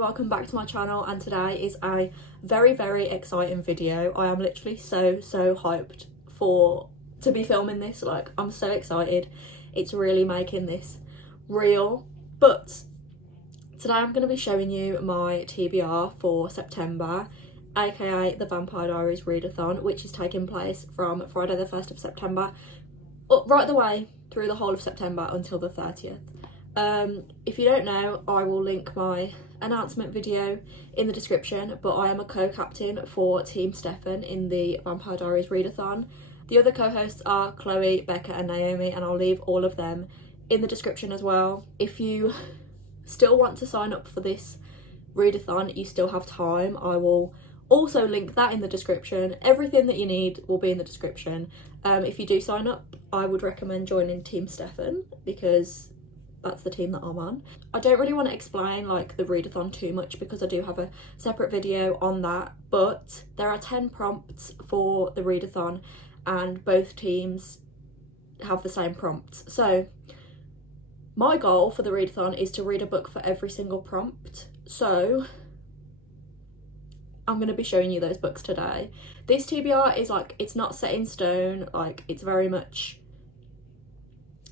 and welcome back to my channel, and today is a very exciting video. I am literally so hyped to be filming this. Like, I'm so excited. It's really making this real. But today I'm going to be showing you my TBR for September, aka the Vampire Diaries Readathon, which is taking place from Friday the 1st of September right the way through the whole of September until the 30th. If you don't know, I will link my announcement video in the description, but I am a co-captain for Team Stefan in the Vampire Diaries Readathon. The other co-hosts are Chloe, Becca and Naomi, and I'll leave all of them in the description as well. If you still want to sign up for this readathon, you still have time. I will also link that in the description. Everything that you need will be in the description. If you do sign up, I would recommend joining Team Stefan because that's the team that I'm on. I don't really want to explain like the readathon too much because I do have a separate video on that, but there are 10 prompts for the readathon and both teams have the same prompts. So my goal for the readathon is to read a book for every single prompt. So I'm going to be showing you those books today. This TBR is like, it's not set in stone, like it's very much,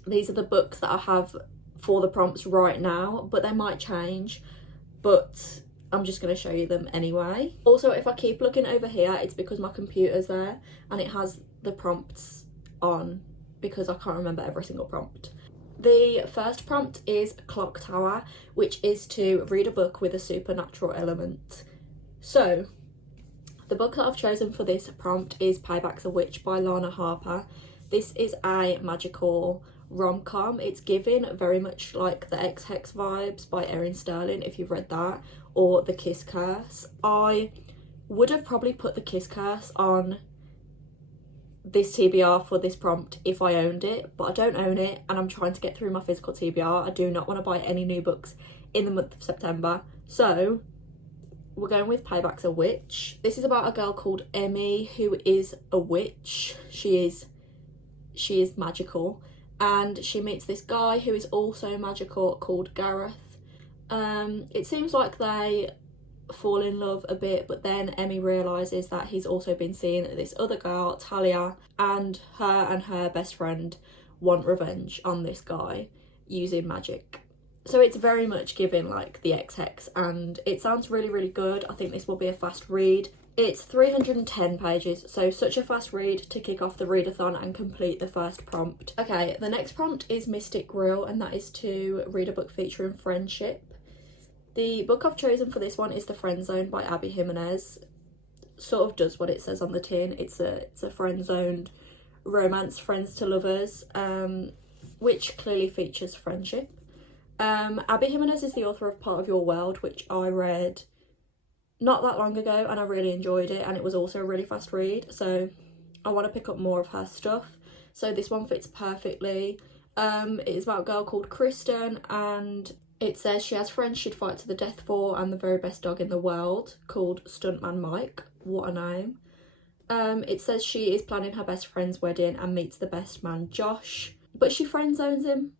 these are the books that I have for the prompts right now, but they might change, but I'm just going to show you them anyway. Also, if I keep looking over here, it's because my computer's there and it has the prompts on because I can't remember every single prompt. The first prompt is Clock Tower, which is to read a book with a supernatural element. So the book that I've chosen for this prompt is Payback's a Witch by Lana Harper. This is a magical rom-com. It's given very much like the Ex-Hex vibes by Erin Sterling, if you've read that, or The Kiss Curse. I would have probably put The Kiss Curse on this TBR for this prompt if I owned it, but I don't own it and I'm trying to get through my physical TBR. I do not want to buy any new books in the month of September, so we're going with Payback's a Witch. This is about a girl called Emmy who is a witch. She is magical, and she meets this guy who is also magical called Gareth. It seems like they fall in love a bit, but then Emmy realises that he's also been seeing this other girl, Talia, and her best friend want revenge on this guy using magic. So it's very much giving like the Ex-Hex, and it sounds really good. I think this will be a fast read. It's 310 pages, so such a fast read to kick off the readathon and complete the first prompt. Okay, the next prompt is Mystic Grill, and that is to read a book featuring friendship. The book I've chosen for this one is The Friend Zone by Abby Jimenez. Sort of does what it says on the tin. It's a friend-zoned romance, friends to lovers, which clearly features friendship. Abby Jimenez is the author of Part of Your World, which I read not that long ago and I really enjoyed it, and it was also a really fast read, so I want to pick up more of her stuff. So this one fits perfectly. It is about a girl called Kristen, and it says she has friends she'd fight to the death for and the very best dog in the world called Stuntman Mike. What a name. It says she is planning her best friend's wedding and meets the best man Josh, but she friend zones him.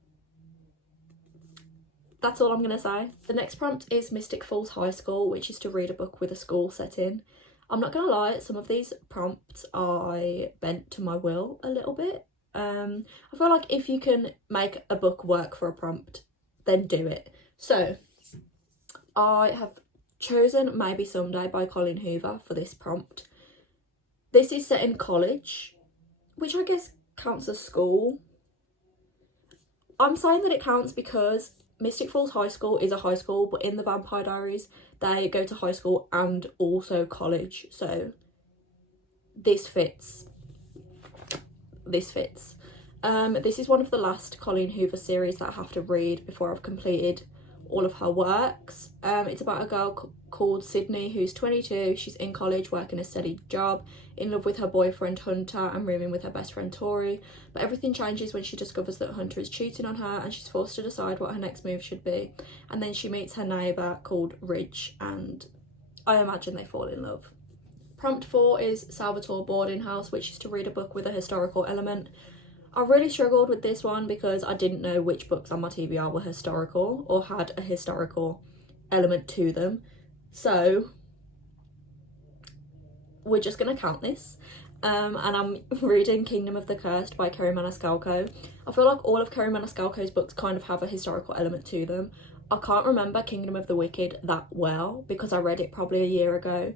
That's all I'm going to say. The next prompt is Mystic Falls High School, which is to read a book with a school setting. I'm not going to lie, some of these prompts I bent to my will a little bit. I feel like if you can make a book work for a prompt, then do it. So I have chosen Maybe Someday by Colleen Hoover for this prompt. This is set in college, which I guess counts as school. I'm saying that it counts because Mystic Falls High School is a high school, but in the Vampire Diaries they go to high school and also college, so this fits. This is one of the last Colleen Hoover series that I have to read before I've completed all of her works. It's about a girl called Sydney who's 22. She's in college working a steady job, in love with her boyfriend Hunter and rooming with her best friend Tori, but everything changes when she discovers that Hunter is cheating on her and she's forced to decide what her next move should be. And then she meets her neighbour called Ridge and I imagine they fall in love. Prompt 4 is Salvatore Boarding House, which is to read a book with a historical element. I really struggled with this one because I didn't know which books on my TBR were historical or had a historical element to them. So we're just going to count this. And I'm reading Kingdom of the Cursed by Kerri Maniscalco. I feel like all of Kerri Maniscalco's books kind of have a historical element to them. I can't remember Kingdom of the Wicked that well because I read it probably a year ago.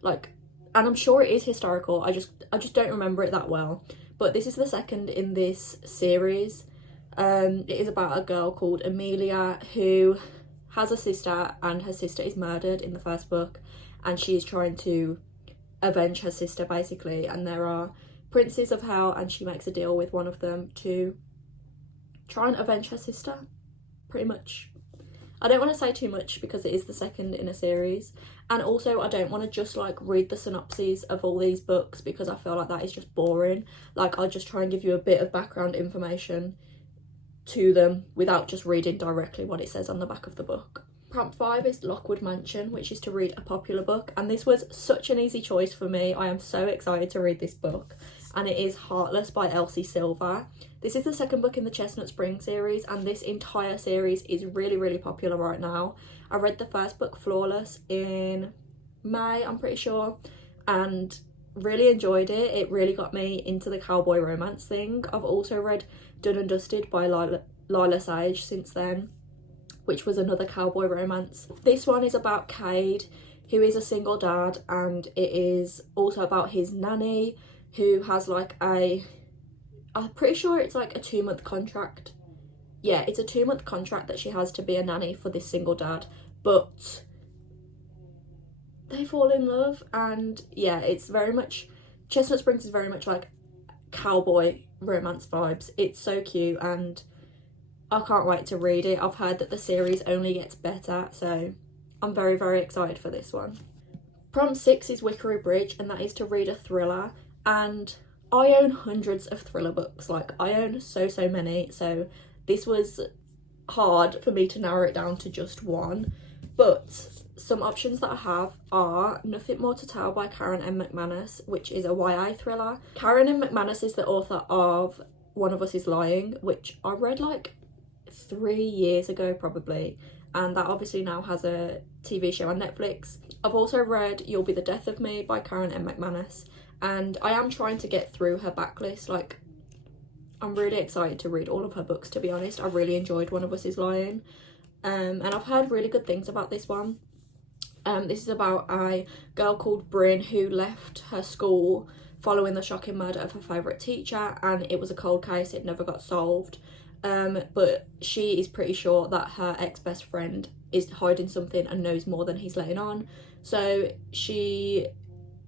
Like, and I'm sure it is historical, I just don't remember it that well. But this is the second in this series. It is about a girl called Amelia who has a sister, and her sister is murdered in the first book, and she's trying to avenge her sister basically, and there are princes of hell, and she makes a deal with one of them to try and avenge her sister, pretty much. I don't want to say too much because it is the second in a series, and also I don't want to just like read the synopses of all these books because I feel like that is just boring. Like, I'll just try and give you a bit of background information to them without just reading directly what it says on the back of the book. Prompt 5 is Lockwood Mansion, which is to read a popular book, and this was such an easy choice for me. I am so excited to read this book, and it is Heartless by Elsie Silver. This is the second book in the Chestnut Spring series, and this entire series is really, really popular right now. I read the first book, Flawless, in May, I'm pretty sure, and really enjoyed it. It really got me into the cowboy romance thing. I've also read Done and Dusted by Lila Sage since then, which was another cowboy romance. This one is about Cade, who is a single dad, and it is also about his nanny, who has like I'm pretty sure it's like a 2-month contract. Yeah, it's a 2-month contract that she has to be a nanny for this single dad, but they fall in love, and yeah, it's very much, Chestnut Springs is very much like cowboy romance vibes. It's so cute, and I can't wait to read it. I've heard that the series only gets better, so I'm very, very excited for this one. Prompt 6 is Wickery Bridge, and that is to read a thriller, and I own hundreds of thriller books. Like, I own so many, so this was hard for me to narrow it down to just one. But some options that I have are Nothing More to Tell by Karen M. McManus, which is a YA thriller. Karen M. McManus is the author of One of Us is Lying, which I read like 3 years ago probably, and that obviously now has a TV show on Netflix. I've also read You'll Be the Death of Me by Karen M. McManus, and I am trying to get through her backlist. Like, I'm really excited to read all of her books, to be honest. I really enjoyed One of Us is Lying, and I've heard really good things about this one. This is about a girl called Bryn who left her school following the shocking murder of her favourite teacher, and it was a cold case, it never got solved. But she is pretty sure that her ex-best friend is hiding something and knows more than he's letting on. So she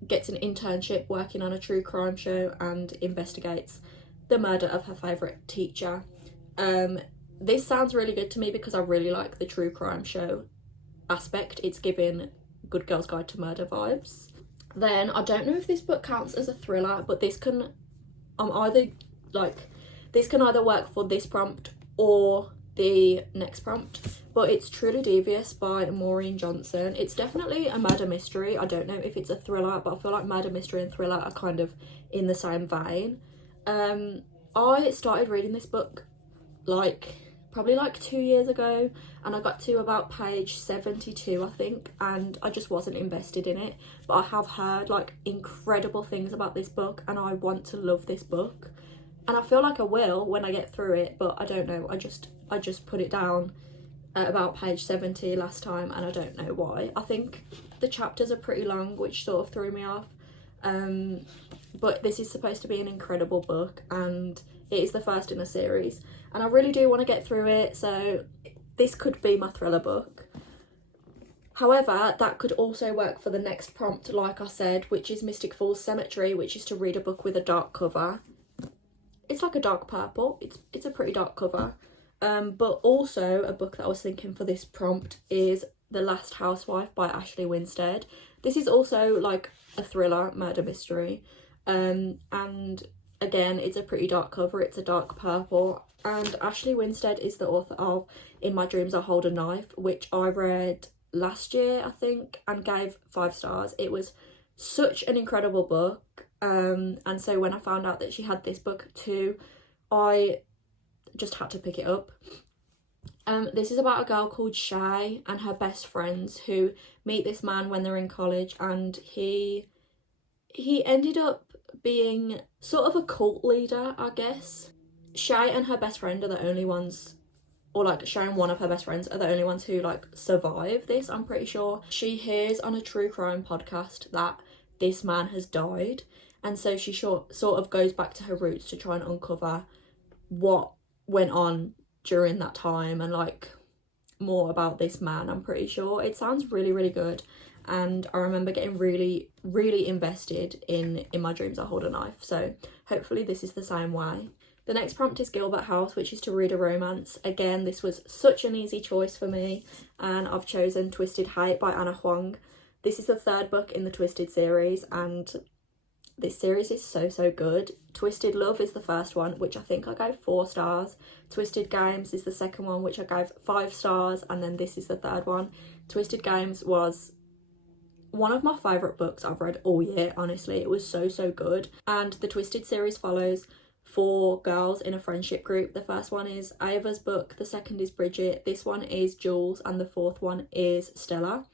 gets an internship working on a true crime show and investigates the murder of her favourite teacher. This sounds really good to me because I really like the true crime show aspect. It's giving Good Girl's Guide to Murder vibes. Then I don't know if this book counts as a thriller, but this can this can either work for this prompt or the next prompt, but it's Truly Devious by Maureen Johnson. It's definitely a murder mystery. I don't know if it's a thriller, but I feel like murder mystery and thriller are kind of in the same vein. I started reading this book probably 2 years ago, and I got to about page 72 I think, and I just wasn't invested in it, but I have heard incredible things about this book, and I want to love this book, and I feel like I will when I get through it, but I don't know. I just put it down at about page 70 last time, and I don't know why. I think the chapters are pretty long, which sort of threw me off. But this is supposed to be an incredible book, and it is the first in a series, and I really do want to get through it, so this could be my thriller book. However, that could also work for the next prompt, like I said, which is Mystic Falls Cemetery, which is to read a book with a dark cover. It's like a dark purple. It's a pretty dark cover. But also a book that I was thinking for this prompt is The Last Housewife by Ashley Winstead. This is also a thriller murder mystery. And again, it's a pretty dark cover. It's a dark purple. And Ashley Winstead is the author of In My Dreams I Hold a Knife, which I read last year, I think, and gave 5 stars. It was such an incredible book. And so when I found out that she had this book too, I just had to pick it up. This is about a girl called Shay and her best friends who meet this man when they're in college, and he ended up being sort of a cult leader, I guess. Shay and her best friend are the only ones, or like Shay and one of her best friends are the only ones who like survive this, I'm pretty sure. She hears on a true crime podcast that this man has died, and so she sort of goes back to her roots to try and uncover what went on during that time and like more about this man, I'm pretty sure. It sounds really, really good, and I remember getting really, really invested in my dreams I hold a knife, so hopefully this is the same way. The next prompt is Gilbert House, which is to read a romance. Again, this was such an easy choice for me, and I've chosen Twisted Hate by Anna Huang. This is the third book in the Twisted series, and this series is so good. Twisted Love is the first one, which I think I gave 4 stars. Twisted Games is the second one, which I gave 5 stars, and then this is the third one. Twisted Games was one of my favourite books I've read all year, honestly. It was so good. And the Twisted series follows 4 girls in a friendship group. The first one is Ava's book, the second is Bridget, this one is Jules, and the fourth one is Stella.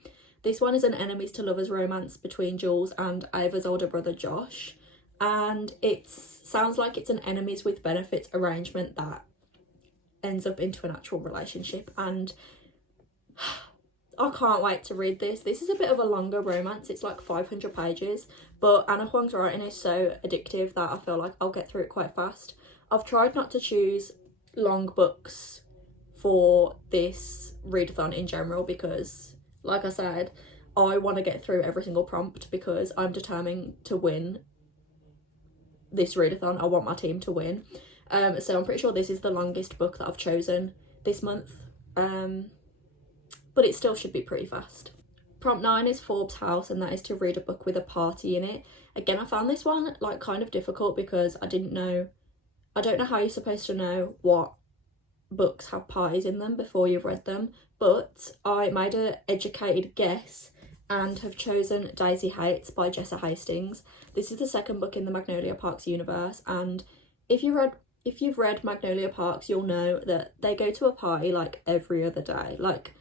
This one is an enemies to lovers romance between Jules and Ava's older brother Josh, and it sounds like it's an enemies with benefits arrangement that ends up into an actual relationship, and I can't wait to read this. This is a bit of a longer romance, it's like 500 pages, but Anna Huang's writing is so addictive that I feel like I'll get through it quite fast. I've tried not to choose long books for this readathon in general because, like I said, I want to get through every single prompt because I'm determined to win this readathon. I want my team to win. So I'm pretty sure this is the longest book that I've chosen this month. But it still should be pretty fast. Prompt 9 is Forbes House, and that is to read a book with a party in it. Again, I found this one like kind of difficult because I don't know how you're supposed to know what books have parties in them before you've read them, but I made an educated guess and have chosen Daisy Haites by Jessa Hastings. This is the second book in the Magnolia Parks universe, and if you've read Magnolia Parks, you'll know that they go to a party like every other day. Like,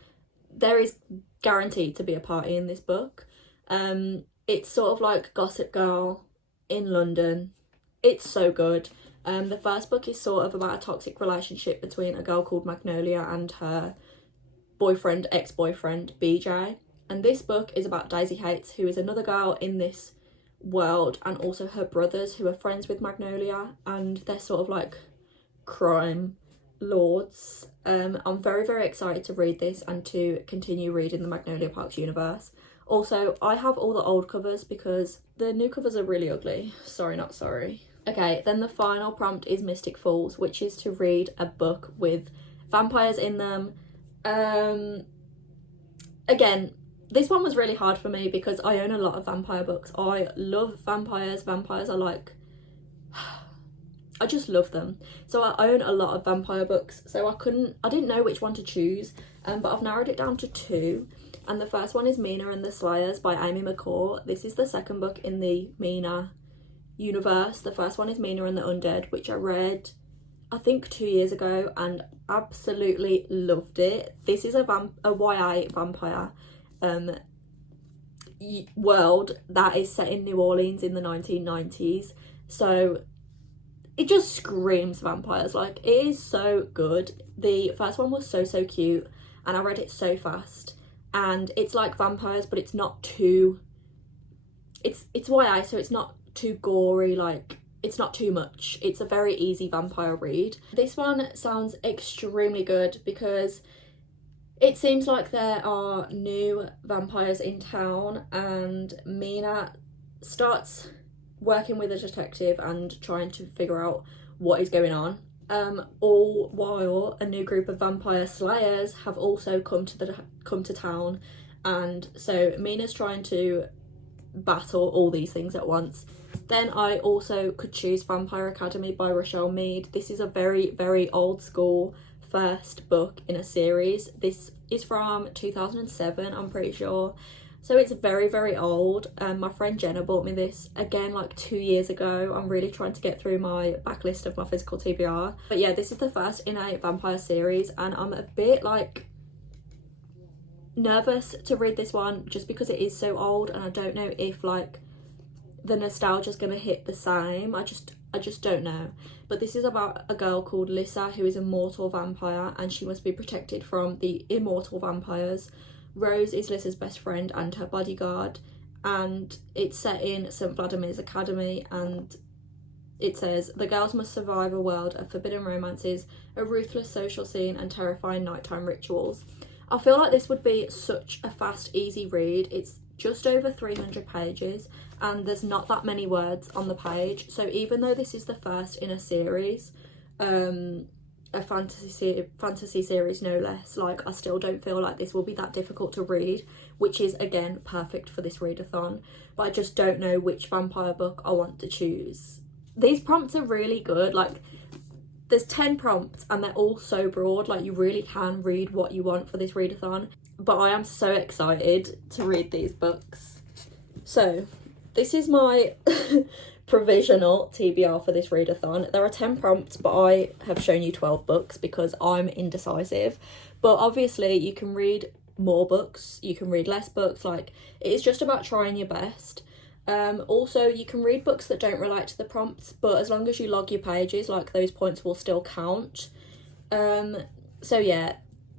there is guaranteed to be a party in this book. It's sort of like Gossip Girl in London. It's so good. The first book is sort of about a toxic relationship between a girl called Magnolia and her ex-boyfriend, BJ. And this book is about Daisy Haites, who is another girl in this world, and also her brothers who are friends with Magnolia, and they're sort of like crime lords. I'm very, very excited to read this and to continue reading the Magnolia Parks universe. Also, I have all the old covers because the new covers are really ugly. Sorry, not sorry. Okay, then the final prompt is Mystic Falls, which is to read a book with vampires in them. Again, this one was really hard for me because I own a lot of vampire books. I love vampires. Vampires are like, I just love them. So I own a lot of vampire books, so I didn't know which one to choose, but I've narrowed it down to 2. And the first one is Mina and the Slayers by Amy McCall. This is the second book in the Mina universe. The first one is Mina and the Undead, which I read I think 2 years ago and absolutely loved it. This is a YA vampire world that is set in New Orleans in the 1990s, so it just screams vampires. Like, it is so good. The first one was so cute and I read it so fast, and it's like vampires but it's not too, it's YA, so it's not too gory, like it's not too much. It's a very easy vampire read. This one sounds extremely good because it seems like there are new vampires in town, and Mina starts working with a detective and trying to figure out what is going on. All while a new group of vampire slayers have also come to town, and so Mina's trying to battle all these things at once. Then I also could choose Vampire Academy by Richelle Mead. This is a very, very old school first book in a series. This is from 2007, I'm pretty sure. So it's very, very old. My friend Jenna bought me this again like 2 years ago. I'm really trying to get through my backlist of my physical TBR. But yeah, this is the first in a vampire series, and I'm a bit like nervous to read this one just because it is so old, and I don't know if like the nostalgia is going to hit the same. I just don't know. But this is about a girl called Lissa who is a mortal vampire, and she must be protected from the immortal vampires. Rose is Lissa's best friend and her bodyguard, and it's set in St. Vladimir's Academy, and it says, the girls must survive a world of forbidden romances, a ruthless social scene and terrifying nighttime rituals. I feel like this would be such a fast, easy read. It's just over 300 pages and there's not that many words on the page. So even though this is the first in a series, a fantasy series no less, like I still don't feel like this will be that difficult to read, which is again perfect for this readathon. But I just don't know which vampire book I want to choose. These prompts are really good. Like there's 10 prompts and they're all so broad, like you really can read what you want for this readathon. But I am so excited to read these books. So this is my provisional TBR for this readathon. There are 10 prompts, but I have shown you 12 books because I'm indecisive. But obviously you can read more books, you can read less books, like it is just about trying your best. Also, you can read books that don't relate to the prompts, but as long as you log your pages, like those points will still count. So yeah,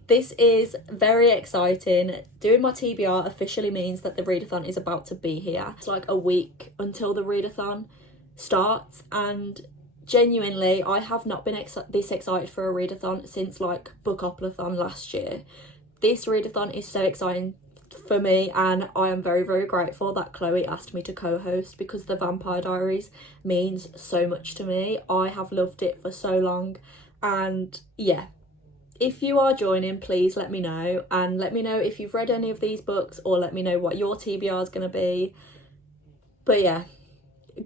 this is very exciting. Doing my TBR officially means that the readathon is about to be here. It's like a week until the readathon starts, and genuinely I have not been this excited for a readathon since like Bookoplathon last year. This readathon is so exciting for me, and I am very, very grateful that Chloe asked me to co-host because the Vampire Diaries means so much to me. I have loved it for so long, and yeah, if you are joining, please let me know, and let me know if you've read any of these books, or let me know what your TBR is going to be. But yeah,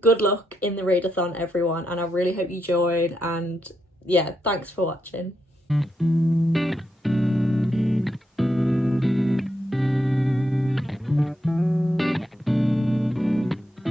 good luck in the readathon, everyone, and I really hope you join, and yeah, thanks for watching.